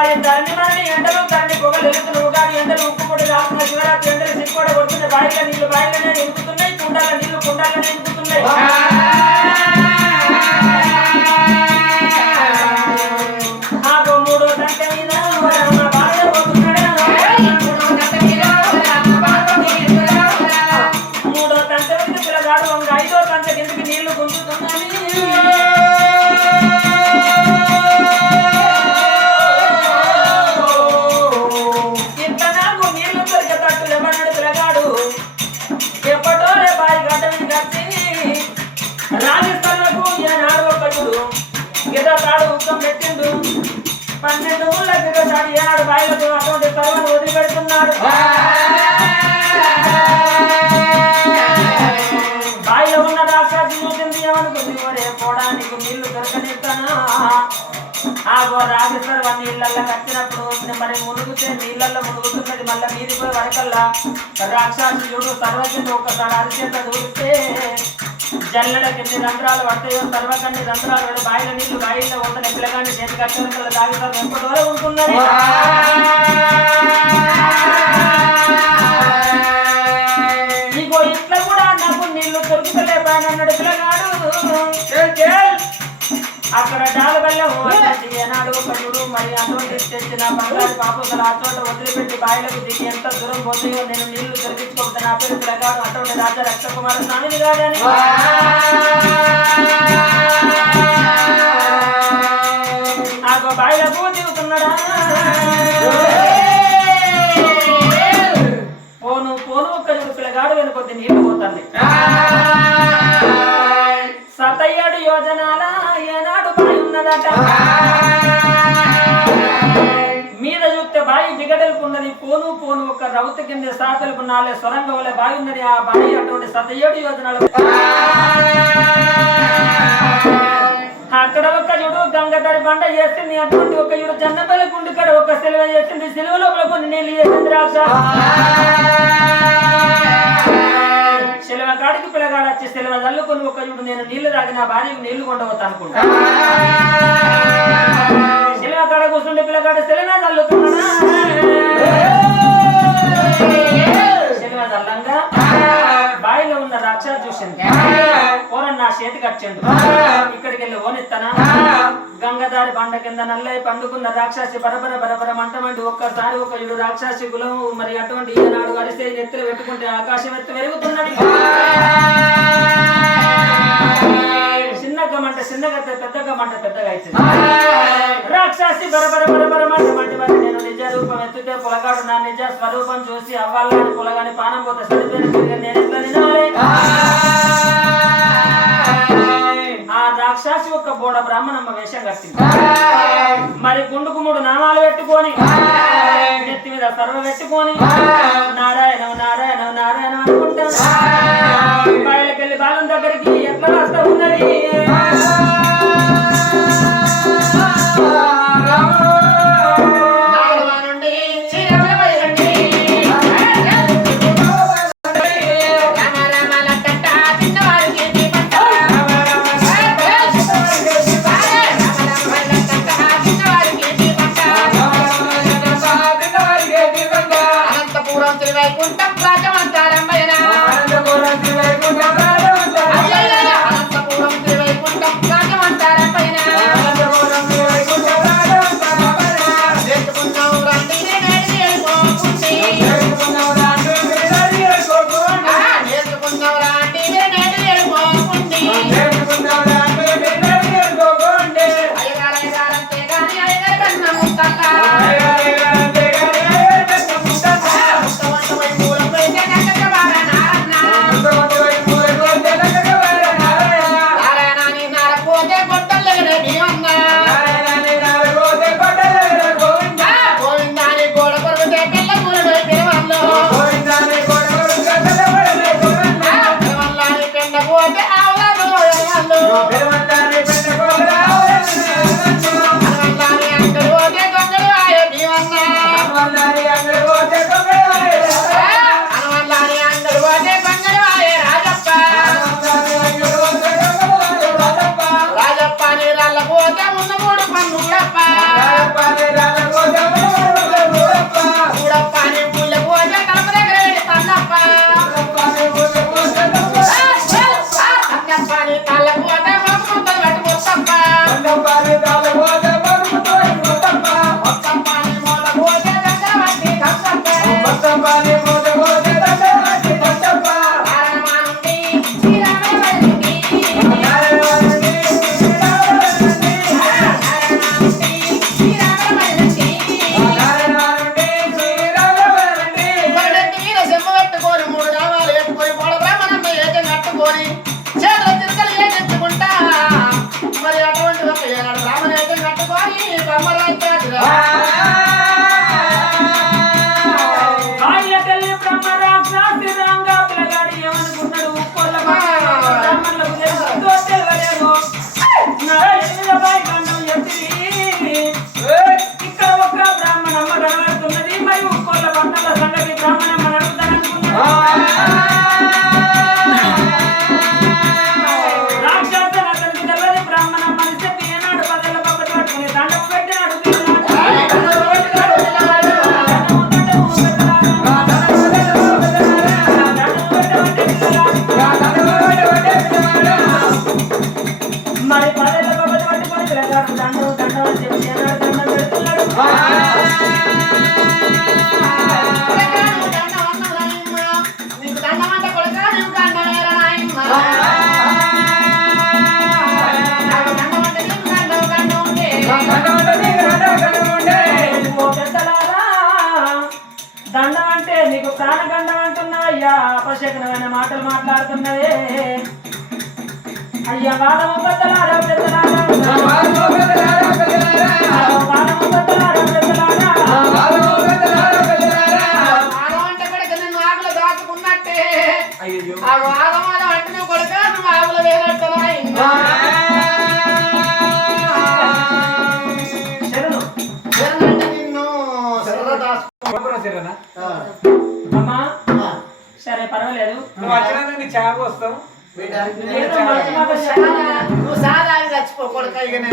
ధరణి మరణి ఎండలు ధరణి పొగలు ఎలుతున్న ఉగాది ఎండలు రాకుండా శివరాత్రి ఎండలు సిక్కుడ కొడుతున్న బాయిల నీళ్ళు బాయిలనే నింపుతున్నాయి కుండాల నీళ్ళు కుండాలనే నింపుతున్నాయి ఏనాడు ఒకడు తాడు ఉత్తం పెట్టిండు పన్నెండు ఊళ్ళ గిద తాడు ఏనాడు బాయిలకు అటువంటి తర్వాత వదిలిపెడుతున్నాడు. బాయిలో ఉన్న రాక్షసి చూసింది ఏమనుకుంది? ఒరే పోవడానికి నీళ్ళు దొరకనిస్తానా? ఆగో రాజేశ్వర నీళ్ళల్లో కట్టినప్పుడు మరి మునుగుతే నీళ్ళల్లో మునుగుతున్నది మళ్ళీ మీది పోయే వరకల్లా. రాక్షసుడు చూడు ఒకసారి అరిచేత దూరితే జల్లెడ కింది రంధ్రాలు పడతాయో సర్వకండి రంధ్రాలు పడి బాయిల నీళ్ళు బాయిల్లో ఉంటున్న పిల్లగాన్ని చేతి కట్టలు తాగుతారు ఎప్పటివరకు వరకు ఉంటున్నది ఇంట్లో కూడా నాకు నీళ్ళు దొరుకుతలే బాగా అన్నాడు పిల్లగాడు. అక్కడ డాల బెల్లం ఏనాడు ఒకడు మరి అటువంటి తెచ్చిన బంగారు పాపలు ఆ చోట వదిలిపెట్టి బాయిలకు దిగి ఎంత దూరం పోతాయో నేను నీళ్ళు దొరికించుకోకపోతే నా పేరు ప్రకారం అటువంటి రాజా రక్తకుమార స్వామిని కాదని. ఆ బాయిలకు దిగుతున్నాడా పోను పోను కలుగు పిల్లగాడు వెనుకొద్ది నీళ్ళు పోతాయి సతయ్యడు యోజనాల ఏనాడు బాయి ఉన్నదట. మీద చూస్తే బాయి దిగడలుకున్నది పోను పోను ఒక రౌతు కింద సాతలకు నాలే సొరంగ వలె బాయి ఉన్నది. ఆ బాయి అటువంటి సతయ్యడు యోజనాలు. అక్కడ ఒక చూడు గంగధరి బండ చేసింది అటువంటి ఒక చూడు జన్నపల్లి గుండు ఒక సిలువ చేసింది సెలవు లోపల కొన్ని నీళ్ళు చేసింది రాక్ష సిలువ ఒక చూడు నేను నీళ్ళు తాగి నా భార్యకు నీళ్ళు కొండవద్దు అనుకుంటా. సిలువ కాడ కూర్చుంటే పిల్లగాడు సిలువ చల్లుతున్నాడా? చల్లంగా బావిలో ఉన్న రక్ష చూసింది. ఓరన్ నా చేతి కట్టండు ఇక్కడికి వెళ్ళి ఓనిస్తానా గంగదారి బండ కింద నల్లై పండుకున్న రాక్షసి బరబర బరబర మంటమండి ఒక్కసారి ఒక ఇడు రాక్షసి కులం మరి అటువంటి ఈనాడు అరిస్తే ఎత్తులు పెట్టుకుంటే ఆకాశం ఎత్తు పెరుగుతున్నది మంట చిన్నగా పెద్దగా మంట పెద్దగా అవుతుంది. రాక్షసి బరబర బరబర మంట మంట మరి నేను నిజ రూపం ఎత్తుతే పొలగాడు నా నిజ స్వరూపం చూసి అవ్వాలని పొలగాని పానం పోతే సరిపోయిన నేను ఎట్లా నిజాలి ఆ రాక్షసి ఒక బోడ బ్రాహ్మణమ్మ వేషం కట్టింది. మరి గుండుకు మూడు నామాలు పెట్టుకొని నెత్తి మీద సర్వ పెట్టుకొని నారాయణ నారాయణ నారాయణ అనుకుంటాను. సానగండం అంటున్నా అయ్యా అపశకనమైన మాటలు మాట్లాడుతున్నదే అయ్యా వాళ్ళ పెద్దలారా? పెద్దలారా? వస్తాం నువ్వు సాదా చచ్చిపోకూడదు